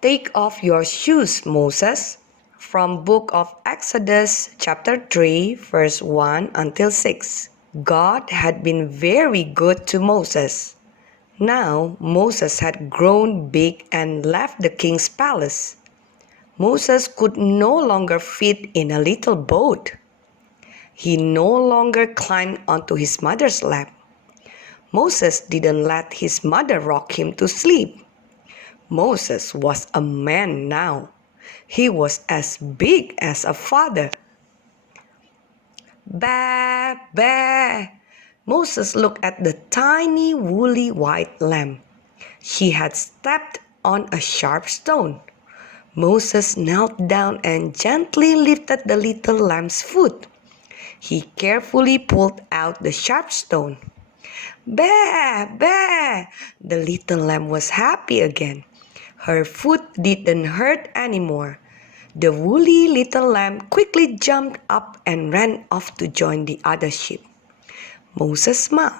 Take off your shoes, Moses. From book of Exodus chapter 3 verse 1 until 6. God had been very good to Moses. Now Moses had grown big and left the king's palace. Moses could no longer fit in a little boat. He no longer climbed onto his mother's lap. Moses didn't let his mother rock him to sleep. Moses was a man now. He was as big as a father. Bah, bah! Moses looked at the tiny woolly white lamb. She had stepped on a sharp stone. Moses knelt down and gently lifted the little lamb's foot. He carefully pulled out the sharp stone. Bah, bah! The little lamb was happy again. Her foot didn't hurt anymore. The woolly little lamb quickly jumped up and ran off to join the other sheep. Moses smiled.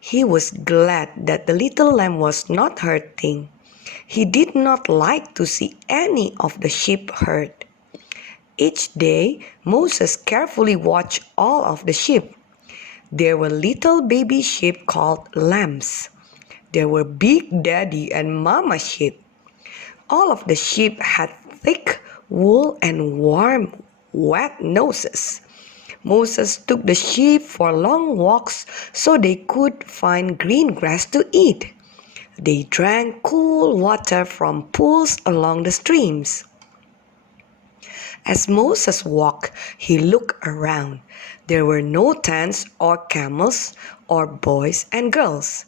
He was glad that the little lamb was not hurting. He did not like to see any of the sheep hurt. Each day, Moses carefully watched all of the sheep. There were little baby sheep called lambs. There were big daddy and mama sheep. All of the sheep had thick wool and warm, wet noses. Moses took the sheep for long walks so they could find green grass to eat. They drank cool water from pools along the streams. As Moses walked, he looked around. There were no tents or camels or boys and girls.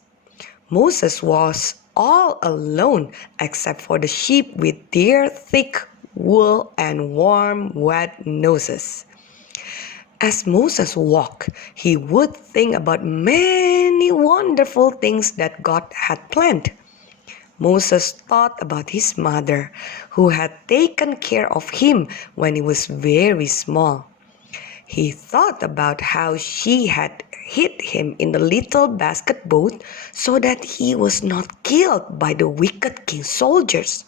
Moses was all alone except for the sheep with their thick wool and warm, wet noses. As Moses walked, he would think about many wonderful things that God had planned. Moses thought about his mother, who had taken care of him when he was very small. He thought about how she had hid him in the little basket boat so that he was not killed by the wicked king's soldiers.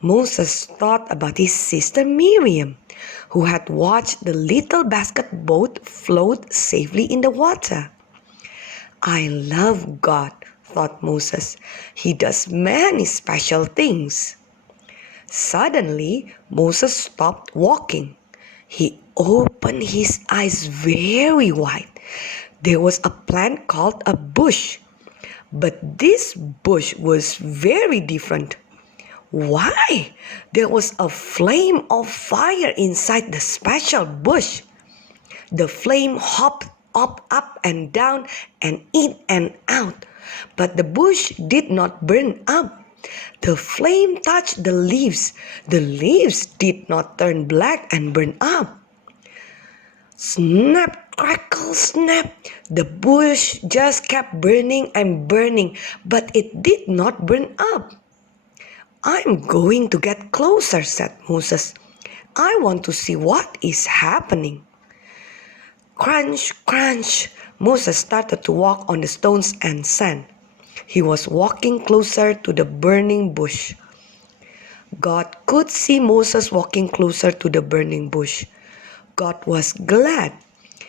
Moses thought about his sister Miriam, who had watched the little basket boat float safely in the water. I love God, thought Moses. He does many special things. Suddenly, Moses stopped walking. He opened his eyes very wide. There was a plant called a bush. But this bush was very different. Why? There was a flame of fire inside the special bush. The flame hopped up and down and in and out. But the bush did not burn up. The flame touched the leaves. The leaves did not turn black and burn up. Snap, crackle, snap. The bush just kept burning and burning, but it did not burn up. I'm going to get closer, said Moses. I want to see what is happening. Crunch, crunch. Moses started to walk on the stones and sand. He was walking closer to the burning bush. God could see Moses walking closer to the burning bush. God was glad.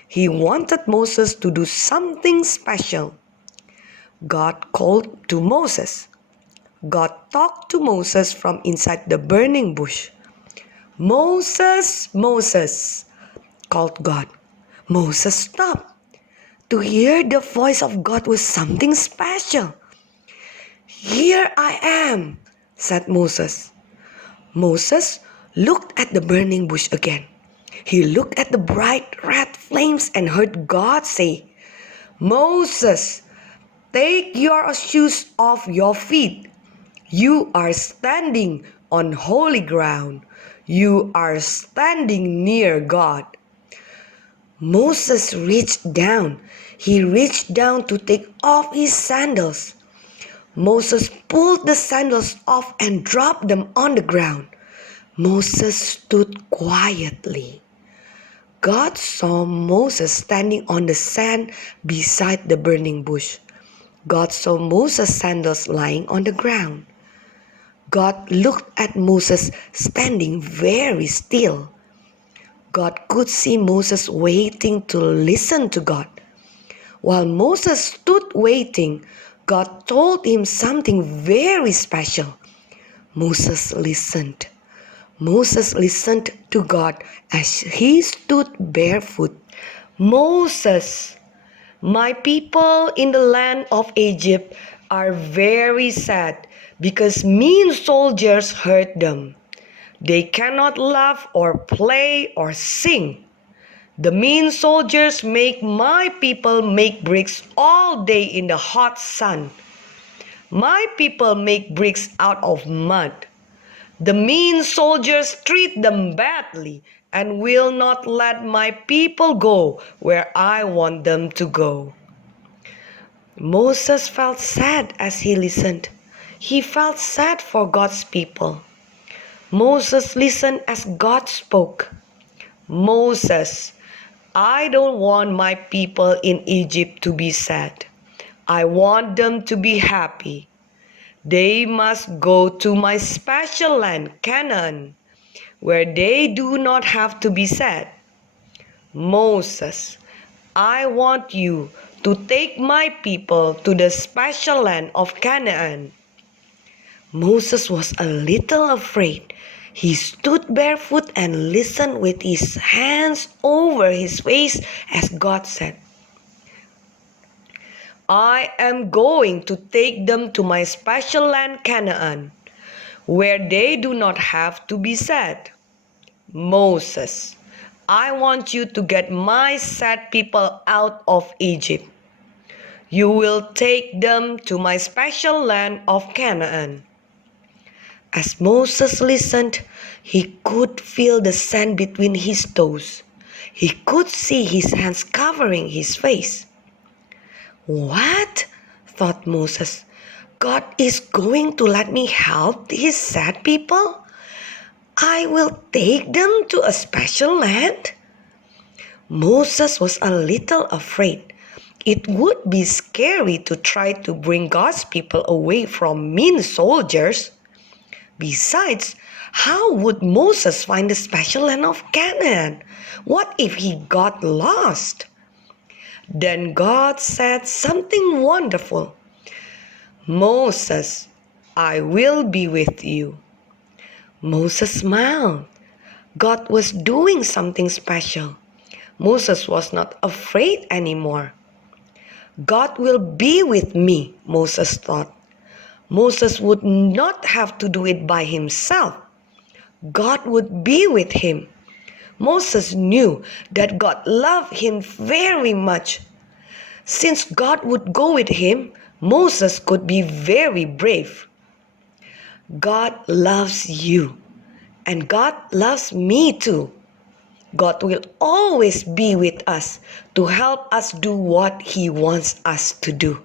He wanted Moses to do something special. God called to Moses. God talked to Moses from inside the burning bush. Moses, Moses, called God. Moses stopped. To hear the voice of God was something special. Here I am, said Moses. Moses looked at the burning bush again. He looked at the bright red flames and heard God say, Moses, take your shoes off your feet. You are standing on holy ground. You are standing near God. Moses reached down. He reached down to take off his sandals. Moses pulled the sandals off and dropped them on the ground. Moses stood quietly. God saw Moses standing on the sand beside the burning bush. God saw Moses' sandals lying on the ground. God looked at Moses standing very still. God could see Moses waiting to listen to God. While Moses stood waiting, God told him something very special. Moses listened. Moses listened to God as he stood barefoot. Moses, my people in the land of Egypt are very sad because mean soldiers hurt them. They cannot laugh or play or sing. The mean soldiers make my people make bricks all day in the hot sun. My people make bricks out of mud. The mean soldiers treat them badly and will not let my people go where I want them to go. Moses felt sad as he listened. He felt sad for God's people. Moses listened as God spoke. Moses, I don't want my people in Egypt to be sad. I want them to be happy. They must go to my special land, Canaan, where they do not have to be sad. Moses, I want you to take my people to the special land of Canaan. Moses was a little afraid. He stood barefoot and listened with his hands over his face as God said, I am going to take them to my special land Canaan, where they do not have to be sad. Moses, I want you to get my sad people out of Egypt. You will take them to my special land of Canaan. As Moses listened, he could feel the sand between his toes. He could see his hands covering his face. What? Thought Moses. God is going to let me help his sad people? I will take them to a special land? Moses was a little afraid. It would be scary to try to bring God's people away from mean soldiers. Besides, how would Moses find the special land of Canaan? What if he got lost? Then God said something wonderful. Moses, I will be with you. Moses smiled. God was doing something special. Moses was not afraid anymore. God will be with me, Moses thought. Moses would not have to do it by himself. God would be with him. Moses knew that God loved him very much. Since God would go with him, Moses could be very brave. God loves you, and God loves me too. God will always be with us to help us do what He wants us to do.